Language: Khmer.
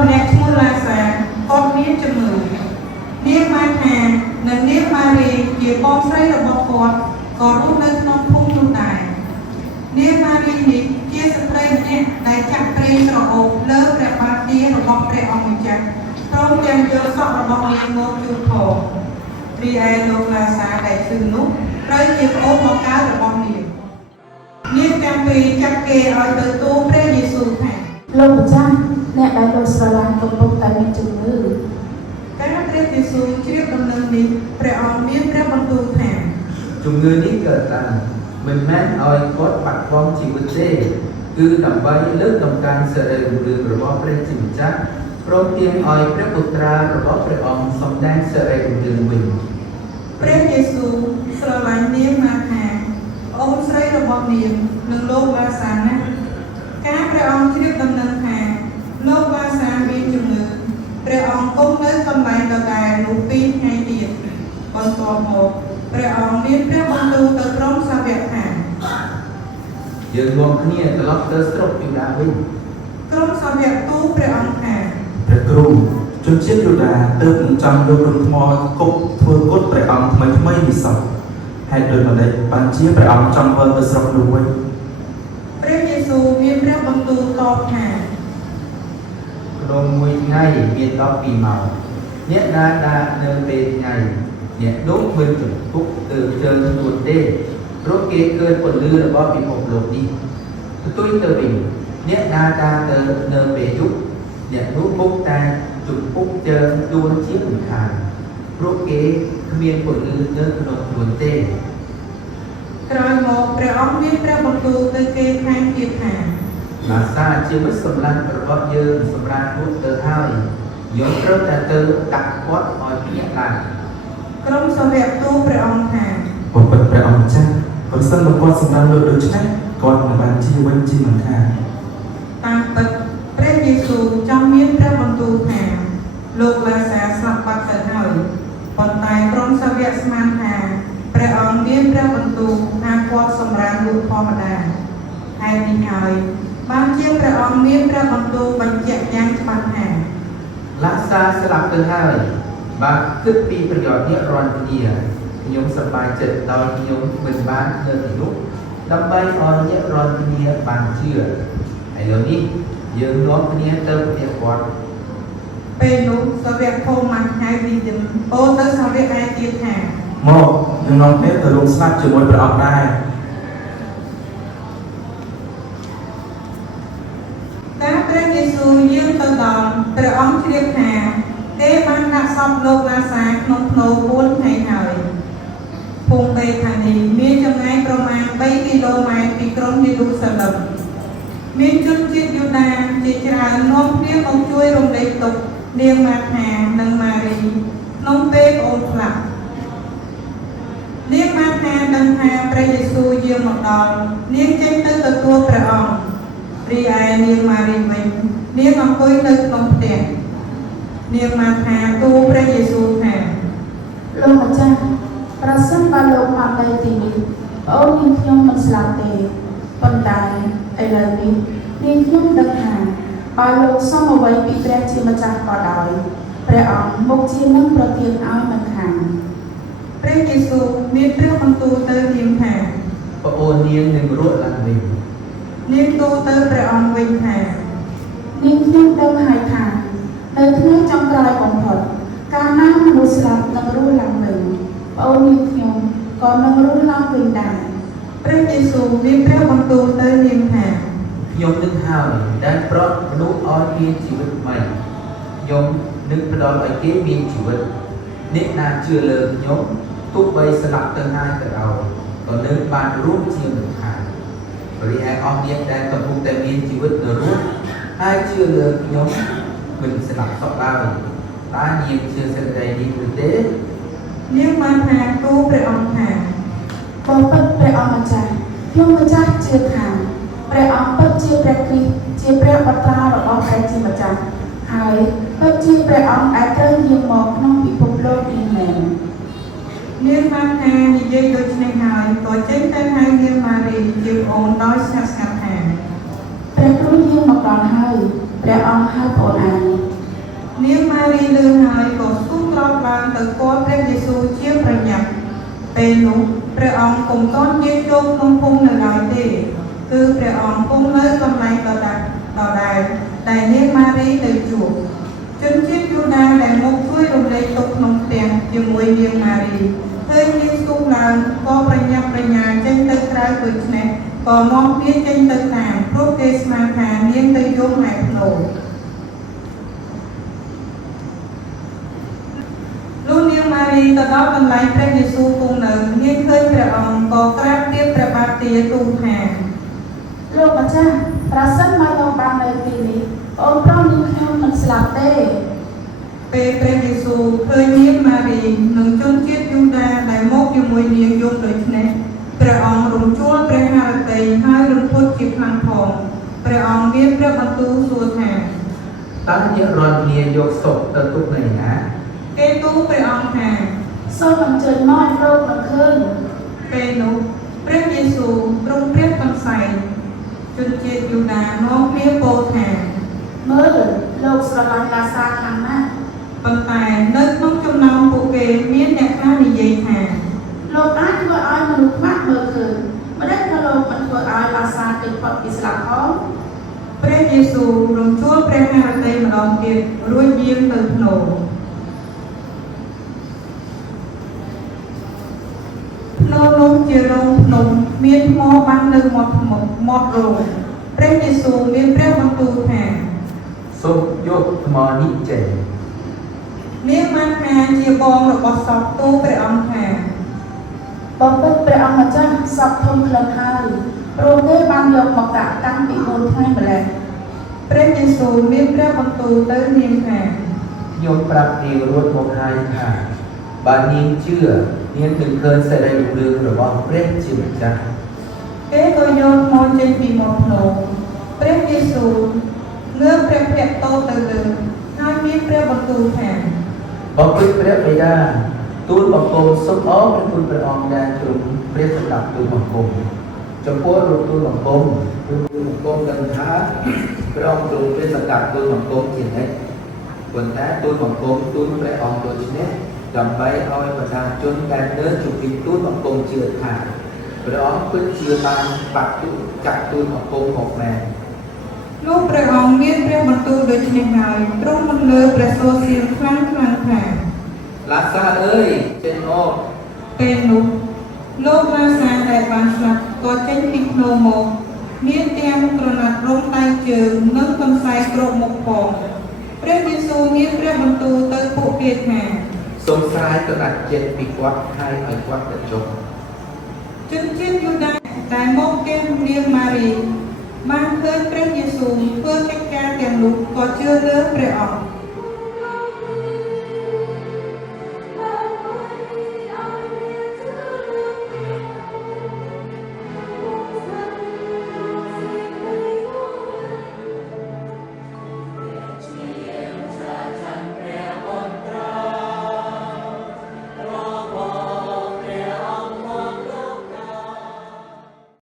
ម្នាក់ឈ្មោះឡាសាគាត់មានជំងឺនាងម៉ាថានិងនាងម៉ារីជាបងស្រីរបស់គាត់ក៏រស់នៅក្នុងភូមិនោះដែរនាងម៉ារីនេះជាស្ត្រីម្នាក់ដែលចាក់ប្រេងក្រអូបលើព្រះបាទទារបស់ព្រះអង្គម្ចាស់ព្រមទាំងយកសក់របស់នាងមកជូតផងរីឯលោកឡាសាដែលឈឺនោះត្រូវជាប្អូនបង្កើតរបស់នាងទាំងពីរចាត់គេឲ្យទៅទូលព្រះយេស៊ូវថាលោកម្ចាស់អ្នកដែលលោកស្រឡាញ់កំពុងតែមានជំងឺកាលព្រះយេស៊ូវជ្រាបដំណឹងនេះព្រះអង្គមានព្រះបន្ទូលថាជំងឺនេះកើតឡើងមិនមែនឲ្យគាត់បាត់បង់ជីវិតទេគឺដើម្បីលើកតម្កើងសេរីរុងរឿងរបស់ព្រះជាម្ចាស់ព្រមទាំងឲ្យព្រះពុត្រារបស់ព្រះអង្គសម្ដែងសេរីរុងរឿងវិញព្រះយេស៊ូវស្រឡាញ់នាងម៉ាថាអូនស្រីរបស់នាងនិងលោកឡាសាណាស់ការព្រះអង្គជ្រាបដំណឹងថាលោកឡាសាមានជំងឺព្រះអង្គគង់នៅកន្លែងដដែលនោះ2ថ្ងៃទៀតបន្ទាប់មកព្រះអង្គមានព្រះបន្ទូលទៅក្រុមសាវកថាយើងនាំគ្នាត្រឡប់ទៅស្រុកយូដាវិញក្រុមសាវកទូលព្រះអង្គថាព្រះគ្រូជនជាតិយូដាទើបនឹងចង់យករឹងថ្មគប់ធ្វើគុតព្រះអង្គថ្មីនេះសោះហេតុដូចម្តេចបានជាព្រះអង្គចង់វិលទៅស្រុកនោះវិញព្រះយេស៊ូវមានព្រះបន្ទូលតបថាក្នុងមួយថ្ងៃមាន12ម៉ោងអ្នកណាដែលនៅពេលថ្ងៃអ្នកនោះមិនចំពុកទៅជើងខ្លួនទេព្រោះគេឃើញពន្លឺរបស់ពិភពលោកនេះផ្ទុយទៅវិញអ្នកណាដែលទៅនៅពេលយប់អ្នកនោះពុកតែចំពុកជើងខ្លួនជាមិនខានព្រោះគេគ្មានពន្លឺនៅក្នុងខ្លួនទេក្រោយមកព្រះអង្គមានព្រះបន្ទូលទៅគេថែមទៀតថាឡាសាជាមិត្តសម្លាញ់របស់យើងសម្រាប់ពុទ្ធទៅហើយយើងត្រូវតែទៅដាក់គាត់ឲ្យភ្ញាក់ឡើងក្រុមសាវកទូលព្រះអង្គថាបំពេញព្រះអង្គចាស់ប្រសិនបើគាត់សម្រាប់លោកដូច្នេះគាត់នឹងបានជាវិញជាមិនខានតាមពិតព្រះយេស៊ូវចង់មានព្រះបន្ទូលថាលោកឡាសាស្លាប់បាត់ទៅហើយប៉ុន្តែក្រុមសាវកស្មានថាព្រះអង្គមានព្រះបន្ទូលថាគាត់សម្រាប់លោកធម្មតាហើយនេះហើយបានជាព្រះអង្គមានព្រះបន្ទូលបញ្ជាក់យ៉ាងច្បាស់ថាឡាសាស្លាប់ទៅហើយបាទគិតពីប្រយោជន៍នេះរាល់គ្នាខ្ញុំសប្បាយចិត្តដោយខ្ញុំមិនបាននៅទីនោះដើម្បីឲ្យអ្នករាល់គ្នាបានជឿឥឡូវនេះយើងនាំគ្នាទៅផ្ទះគាត់ពេលនោះសាវកធំមកហៅវិញ្ញាណអូនទៅសាវកឯទៀតថាមកយើងនាំគ្នាទៅរងស្លាប់ជាមួយព្រះអង្គដែរការព្រះយេស៊ូវយាងទៅដល់ព្រះអង្គជ្រាបថាគេបានដាក់សពលោកឡាសាក្នុងភ្នូ4ថ្ងៃហើយភូមិបេថានីមានចម្ងាយប្រមាណ3គីឡូម៉ែត្រពីក្រុងយេរូសាឡឹមមានជនជាតិយូដាជាច្រើននាំគ្នាមកជួយរំលែកទុក្ខនាងម៉ាថានិងម៉ារីក្នុងពេលប្អូនស្លាប់នាងម៉ាថាដឹងថាព្រះយេស៊ូវយាងមកដល់នាងចេញទៅទទួលព្រះអង្គរីឯនាងម៉ារីវិញនាងអង្គុយនៅក្នុងផ្ទះនាងម៉ាថាទូលព្រះយេស៊ូវថាលោកម្ចាស់ប្រសិនបើលោកមកនៅទីនេះប្អូននាងខ្ញុំមិនស្លាប់ទេប៉ុន្តែឥឡូវនេះនាងខ្ញុំដឹងថាបើលោកសុំអ្វីពីព្រះជាម្ចាស់ក៏ដោយព្រះអង្គមុខជានឹងប្រទានឲ្យមិនខានព្រះយេស៊ូវមានព្រះបន្ទូលទៅនាងថាប្អូននាងនឹងរស់ឡើងវិញនាងទូលទៅព្រះអង្គវិញថានាងខ្ញុំដឹងហើយថានៅថ្ងៃចុងក្រោយបំផុតកាលណាមនុស្សស្លាប់នឹងរស់ឡើងវិញប្អូននាងខ្ញុំក៏នឹងរស់ឡើងវិញដែរព្រះយេស៊ូវមានព្រះបន្ទូលទៅនាងថាខ្ញុំនឹងហើយដែលប្រត់មនុស្សឲ្យមានជីវិតថ្មីខ្ញុំនឹងផ្ដល់ឲ្យគេមានជីវិតអ្នកណាជឿលើខ្ញុំទោះបីស្លាប់ទៅហើយក៏ដោយក៏នឹងបានរស់ជាមិនខានរីឯអស់អ្នកដែលកំពុងតែមានជីវិតនៅរស់ហើយជឿលើខ្ញុំមិនស្លាប់សោះឡើយតើនាងជឿសេចក្តីនេះឬទេនាងបានថាទូលព្រះអង្គថាបើពិតព្រះអង្គម្ចាស់ខ្ញុំម្ចាស់ជឿថាព្រះអង្គពិតជាព្រះគ្រីស្ទជាព្រះបត្រារបស់ព្រះជាម្ចាស់ហើយពិតជាព្រះអង្គដែលត្រូវយាងមកក្នុងពិភពលោកនេះមែននាងបានថានិយាយដូចនេះហើយក៏ចេញទៅហៅនាងម៉ារីជាប្អូនដោយស្ងាត់ស្ងាត់ថាព្រះគ្រូយាងមកដល់ហើយ ព្រះអង្គហៅប្អូនឯង នាងម៉ារីឮហើយក៏ស្ទុះក្រោកឡើងទៅគាល់ព្រះយេស៊ូវជាប្រញាប់ពេលនោះព្រះអង្គពុំទាន់យាយចូលក្នុងភូមិនៅឡើយទេគឺព្រះអង្គគង់នៅកន្លែងដដែលដែលនាងម៉ារីទៅជួបជនជាតិយូដាដែលមកជួយរំលែកទុក្ខក្នុងផ្ទះជាមួយនាងម៉ារីឃើញនាងស្ទុះឡើងក៏ប្រញាប់ប្រញាល់ចេញទៅក្រៅដូច្នេះក៏នាំគ្នាចេញទៅតាមព្រោះគេស្មានថានាងទៅយំឯភ្នូរ លោកនាងម៉ារីទៅដល់កន្លែងព្រះយេស៊ូវគង់នៅនាងឃើញព្រះអង្គក៏ក្រាបទាបព្រះបាទទាទូលថា លោកម្ចាស់ប្រសិនបើលោកបាននៅទីនេះអូនប្រុសនាងខ្ញុំមិនស្លាប់ទេ ពេលព្រះយេស៊ូវឃើញនាងម៉ារីនិងជនជាតិយូដាដែលមកជាមួយនាងយំដូច្នេះព្រះអង្គរំជួលព្រះハរតីហើយរំភើបជាខ្លាំងផងព្រះអង្គមានព្រះបន្ទូលសួរថា តើអ្នករាល់គ្នាយកសុខទៅទុកនៅណា គេទូលព្រះអង្គថា សូមអញ្ជើញមកឲ្យលោកមកឃើញ ពេលនោះព្រះយេស៊ូវទ្រង់ព្រះកំសែងជនជាតិយូដានាំគ្នាពោលថា មើលលោកស្រឡាញ់ឡាសាខ្លាំងណាស់ ប៉ុន្តែនៅក្នុងចំណោមពួកគេមានអ្នកខ្លះនិយាយថា លោកអាចធ្វើឲ្យមនុស្សខ្មាក់មើលឃើញមិនដែលថាលោកមិនធ្វើឲ្យឡាសាគេផុតពីស្លាប់ផង ព្រះយេស៊ូវរំជួលព្រះハរតីម្ដងទៀតរួចយាងទៅភ្នូរភ្នូរនោះជារោងភ្នំមានថ្មបាំងនៅមាត់រោងព្រះយេស៊ូវមានព្រះបន្ទូលថា សូមយកថ្មនេះចេញ នាងម៉ាថាជាបងរបស់សពទូលព្រះអង្គថា បំពេញព្រះអង្គម្ចាស់សពធំក្លិនហើយព្រោះគេបានយកមកដាក់តាំងពី4ថ្ងៃម្ល៉េះ ព្រះយេស៊ូវមានព្រះបន្ទូលទៅនាងថា ខ្ញុំប្រាប់នាងរួចមកហើយថាបើនាងជឿនាងនឹងឃើញសេរីរុងរឿងរបស់ព្រះជាម្ចាស់ គេក៏យកមកចេញពីមាត់ភ្នូរព្រះយេស៊ូវងើបព្រះភ័ក្ត្រតូចទៅលើហើយមានព្រះបន្ទូលថា បំពេញព្រះបិតាទូលបង្គំសូមអរព្រះគុណព្រះអង្គដែលទ្រង់ព្រះសម្រាប់ទូលបង្គំចំពោះរូបទូលបង្គំទូលបង្គំដឹងថាព្រះអង្គទ្រង់ព្រះសម្រាប់ទូលបង្គំជានិច្ចប៉ុន្តែទូលបង្គំទូលព្រះអង្គដូច្នេះដើម្បីឲ្យប្រសាជនដែលនៅជុំវិញទូលបង្គំជឿថាព្រះអង្គពិតជាបានបាត់ទូលចាក់ទូលបង្គំមកមែន លោកព្រះអង្គមានព្រះបន្ទូលដូច្នេះហើយទ្រង់មិនលើព្រះសូរសៀងខ្លាំងថា ឡាសាអើយចេញមក ពេលនោះលោកឡាសាដែលបានស្លាប់ក៏ចេញពីភ្នូរមកមានទាំងក្រណាត់រំដៃជើងនិងកន្សែងគ្របមុខផងព្រះយេស៊ូវមានព្រះបន្ទូលទៅពួកគេថា សូមស្រាយទៅដាក់ចិត្តពីគាត់ហើយឲ្យគាត់ទៅចុះ ជនជាតិយូដាដែលមកគេនាងម៉ារីបានឃើញព្រះយេស៊ូវធ្វើកិច្ចការទាំងនោះក៏ជឿលើព្រះអង្គ